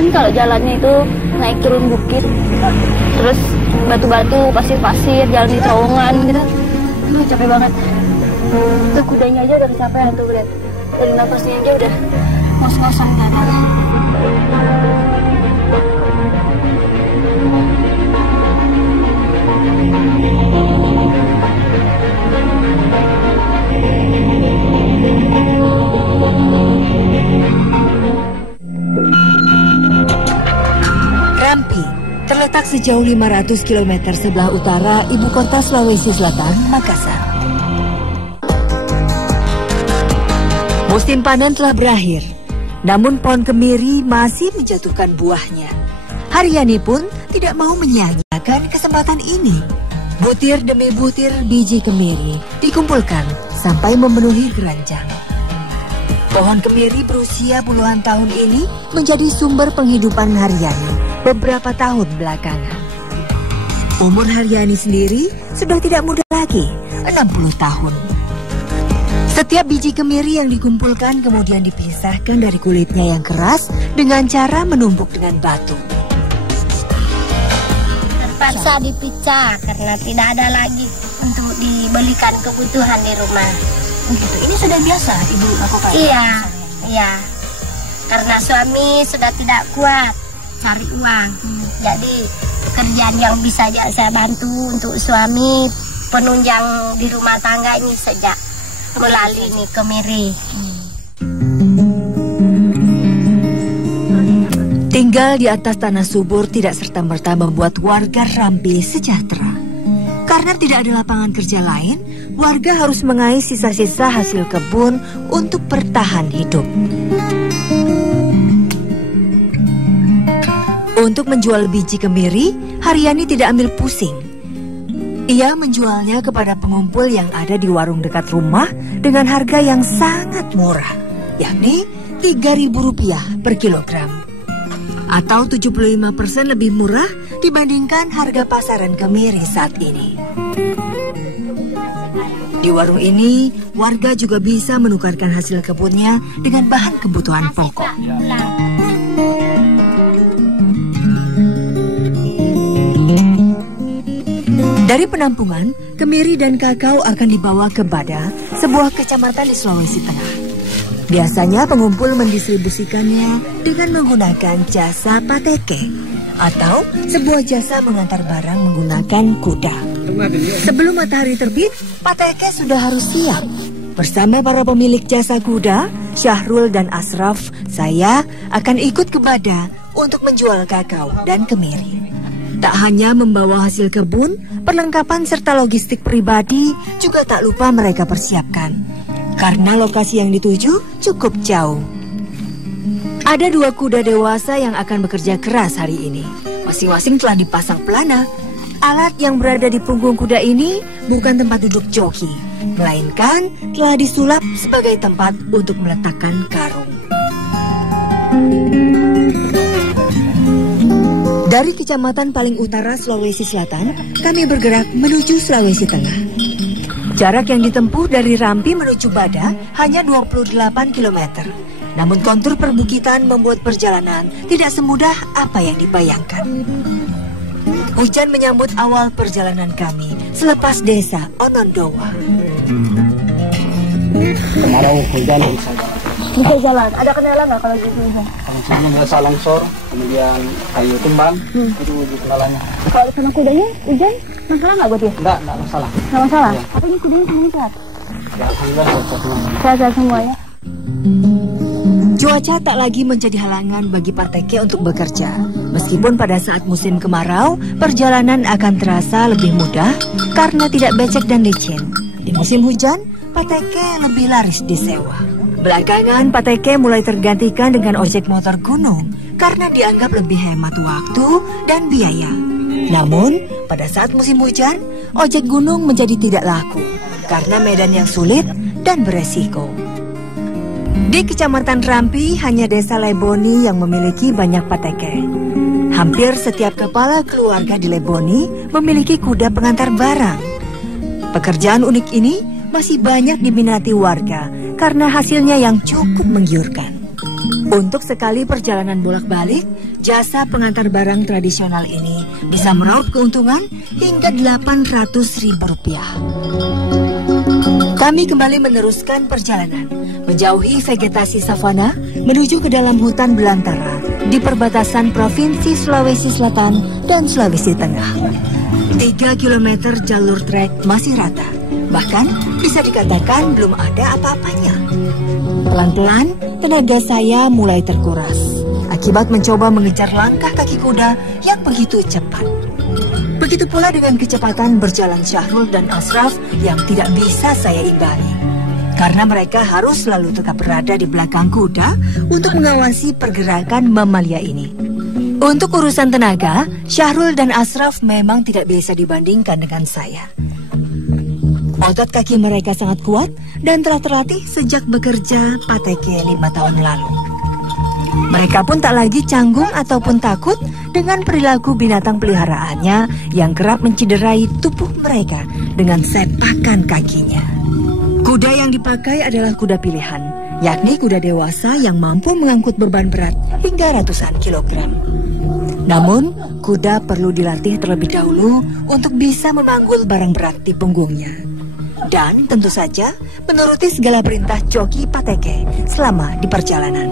kan kalau jalannya itu naik turun bukit, terus batu-batu, pasir-pasir, jalan di terowongan gitu. Capek banget. Tuh kudanya aja udah kecapean tuh, lihat. Dari napasnya aja udah ngos-ngosan dada. Rampi terletak sejauh 500 km sebelah utara ibu kota Sulawesi Selatan, Makassar. Musim panen telah berakhir, namun pohon kemiri masih menjatuhkan buahnya. Haryani pun tidak mau menyia-nyiakan kesempatan ini. Butir demi butir biji kemiri dikumpulkan sampai memenuhi keranjang. Pohon kemiri berusia puluhan tahun ini menjadi sumber penghidupan Haryani beberapa tahun belakangan. Umur Haryani sendiri sudah tidak muda lagi, 60 tahun. Setiap biji kemiri yang dikumpulkan kemudian dipisahkan dari kulitnya yang keras dengan cara menumbuk dengan batu. Terpaksa dipecah karena tidak ada lagi untuk dibelikan kebutuhan di rumah. Begitu. Ini sudah biasa Ibu lakukan? Iya. Karena suami sudah tidak kuat cari uang. Jadi pekerjaan yang bisa saya bantu untuk suami, penunjang di rumah tangga ini sejak melalui ini kemiri. Tinggal di atas tanah subur tidak serta-merta membuat warga Rampi sejahtera. Karena tidak ada lapangan kerja lain, warga harus mengais sisa-sisa hasil kebun untuk bertahan hidup. Untuk menjual biji kemiri, Haryani tidak ambil pusing. Ia menjualnya kepada pengumpul yang ada di warung dekat rumah dengan harga yang sangat murah, yakni Rp3.000 per kilogram. Atau 75% lebih murah dibandingkan harga pasaran kemiri saat ini. Di warung ini, warga juga bisa menukarkan hasil kebunnya dengan bahan kebutuhan pokok. Dari penampungan, kemiri dan kakao akan dibawa ke Bada, sebuah kecamatan di Sulawesi Tengah. Biasanya pengumpul mendistribusikannya dengan menggunakan jasa pateke atau sebuah jasa mengantar barang menggunakan kuda. Sebelum matahari terbit, pateke sudah harus siap. Bersama para pemilik jasa kuda, Syahrul dan Asraf, saya akan ikut ke Bada untuk menjual kakao dan kemiri. Tak hanya membawa hasil kebun, perlengkapan serta logistik pribadi juga tak lupa mereka persiapkan. Karena lokasi yang dituju cukup jauh. Ada 2 kuda dewasa yang akan bekerja keras hari ini. Masing-masing telah dipasang pelana. Alat yang berada di punggung kuda ini bukan tempat duduk joki, melainkan telah disulap sebagai tempat untuk meletakkan karung. Dari kecamatan paling utara Sulawesi Selatan, kami bergerak menuju Sulawesi Tengah. Jarak yang ditempuh dari Rampi menuju Bada hanya 28 km. Namun kontur perbukitan membuat perjalanan tidak semudah apa yang dibayangkan. Hujan menyambut awal perjalanan kami selepas desa Onondowa. Kemarau hujan Bisa jalan. Ada kendala nggak kalau gitu? kalau sana biasa longsor, kemudian kayu tumbang, itu kendalanya. Kalau sama kudanya hujan, masalah nggak buat dia? Enggak masalah. Nggak masalah. Iya. Apa ini kudanya semuanya sehat? Ya, alhamdulillah sehat semua. Sehat semua ya. Cuaca tak lagi menjadi halangan bagi pateke untuk bekerja. Meskipun pada saat musim kemarau, perjalanan akan terasa lebih mudah karena tidak becek dan licin. Di musim hujan, pateke lebih laris disewa. Belakangan, pateke mulai tergantikan dengan ojek motor gunung karena dianggap lebih hemat waktu dan biaya. Namun, pada saat musim hujan, ojek gunung menjadi tidak laku karena medan yang sulit dan beresiko. Di Kecamatan Rampi, hanya desa Leboni yang memiliki banyak pateke. Hampir setiap kepala keluarga di Leboni memiliki kuda pengantar barang. Pekerjaan unik ini masih banyak diminati warga karena hasilnya yang cukup menggiurkan. Untuk sekali perjalanan bolak-balik, jasa pengantar barang tradisional ini bisa meraup keuntungan hingga Rp800.000. Kami kembali meneruskan perjalanan, menjauhi vegetasi savana menuju ke dalam hutan belantara di perbatasan Provinsi Sulawesi Selatan dan Sulawesi Tengah. 3 km jalur trek masih rata, bahkan bisa dikatakan belum ada apa-apanya. Pelan-pelan, tenaga saya mulai terkuras akibat mencoba mengejar langkah kaki kuda yang begitu cepat. Begitu pula dengan kecepatan berjalan Syahrul dan Ashraf yang tidak bisa saya imbangi, karena mereka harus selalu tetap berada di belakang kuda untuk mengawasi pergerakan mamalia ini. Untuk urusan tenaga, Syahrul dan Ashraf memang tidak bisa dibandingkan dengan saya. Otot kaki mereka sangat kuat dan telah terlatih sejak bekerja pateke 5 tahun lalu. Mereka pun tak lagi canggung ataupun takut dengan perilaku binatang peliharaannya yang kerap menciderai tubuh mereka dengan sepakan kakinya. Kuda yang dipakai adalah kuda pilihan, yakni kuda dewasa yang mampu mengangkut beban berat hingga ratusan kilogram. Namun, kuda perlu dilatih terlebih dahulu untuk bisa memanggul barang berat di punggungnya. Dan tentu saja menuruti segala perintah joki pateke selama di perjalanan.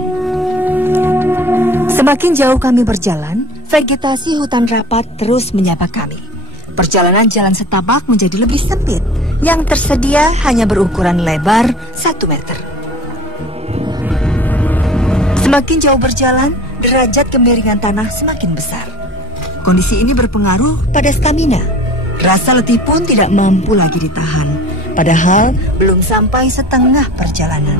Semakin jauh kami berjalan, vegetasi hutan rapat terus menyapa kami. Perjalanan jalan setapak menjadi lebih sempit, yang tersedia hanya berukuran lebar 1 meter. Semakin jauh berjalan, derajat kemiringan tanah semakin besar. Kondisi ini berpengaruh pada stamina. Rasa letih pun tidak mampu lagi ditahan, padahal belum sampai setengah perjalanan.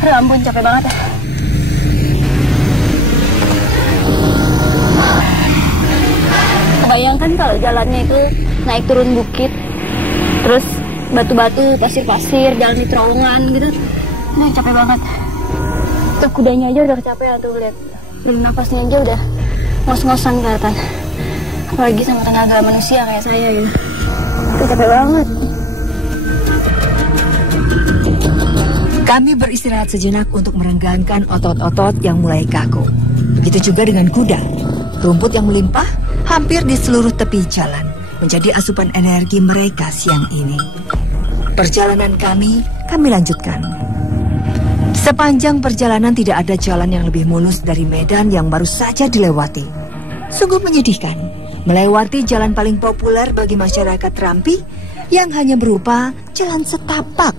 Aduh ampun, capek banget ya. Kebayangkan kalau jalannya itu naik turun bukit, terus batu-batu, pasir-pasir, jalan di terowongan gitu. Nah, capek banget. Tuh kudanya aja udah kecapean tuh, lihat. Dan napasnya aja udah ngos-ngosan kelihatan. Apalagi sama tenaga manusia kayak saya gitu. Itu capek banget. Kami beristirahat sejenak untuk merenggangkan otot-otot yang mulai kaku. Begitu juga dengan kuda. Rumput yang melimpah hampir di seluruh tepi jalan menjadi asupan energi mereka siang ini. Perjalanan kami lanjutkan. Sepanjang perjalanan tidak ada jalan yang lebih mulus dari medan yang baru saja dilewati. Sungguh menyedihkan melewati jalan paling populer bagi masyarakat Rampi yang hanya berupa jalan setapak.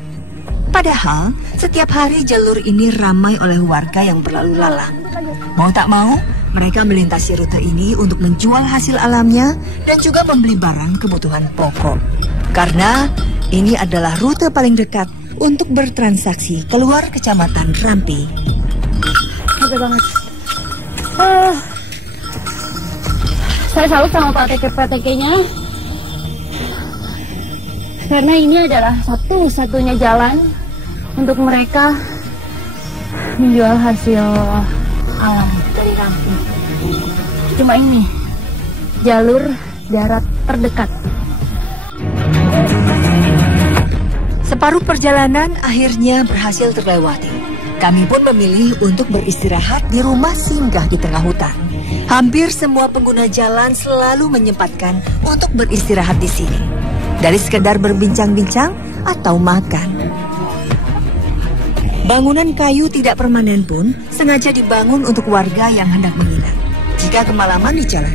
Padahal setiap hari jalur ini ramai oleh warga yang berlalu lalang. Mau tak mau, mereka melintasi rute ini untuk menjual hasil alamnya dan juga membeli barang kebutuhan pokok. Karena ini adalah rute paling dekat untuk bertransaksi keluar kecamatan Rampi. Capek banget. Saya salut sama pateke-patekenya. Karena ini adalah satu-satunya jalan untuk mereka menjual hasil alam dari Rampi. Cuma ini jalur darat terdekat. Separuh perjalanan akhirnya berhasil terlewati. Kami pun memilih untuk beristirahat di rumah singgah di tengah hutan. Hampir semua pengguna jalan selalu menyempatkan untuk beristirahat di sini, dari sekedar berbincang-bincang atau makan. Bangunan kayu tidak permanen pun sengaja dibangun untuk warga yang hendak menginap jika kemalaman di jalan.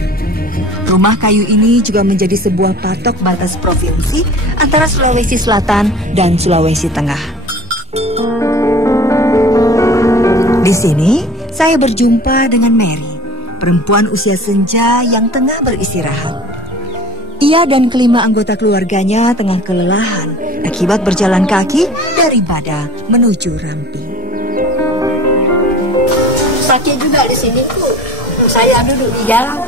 Rumah kayu ini juga menjadi sebuah patok batas provinsi antara Sulawesi Selatan dan Sulawesi Tengah. Di sini, saya berjumpa dengan Mary, perempuan usia senja yang tengah beristirahat. Ia dan kelima anggota keluarganya tengah kelelahan akibat berjalan kaki dari Bada menuju Rampi. Sakit juga di sini tuh. Saya duduk di jalan.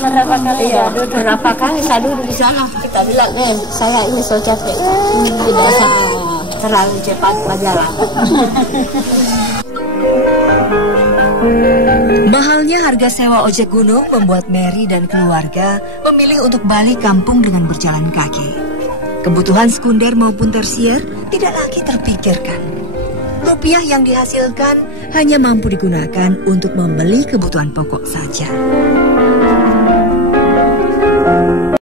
Berapa kali ya? Berapa kali saya duduk di sana. Kita bilang, saya ini so capek. Tidak terlalu cepat berjalan. Mahalnya harga sewa ojek gunung membuat Mary dan keluarga memilih untuk balik kampung dengan berjalan kaki. Kebutuhan sekunder maupun tersier tidak lagi terpikirkan. Rupiah yang dihasilkan hanya mampu digunakan untuk membeli kebutuhan pokok saja.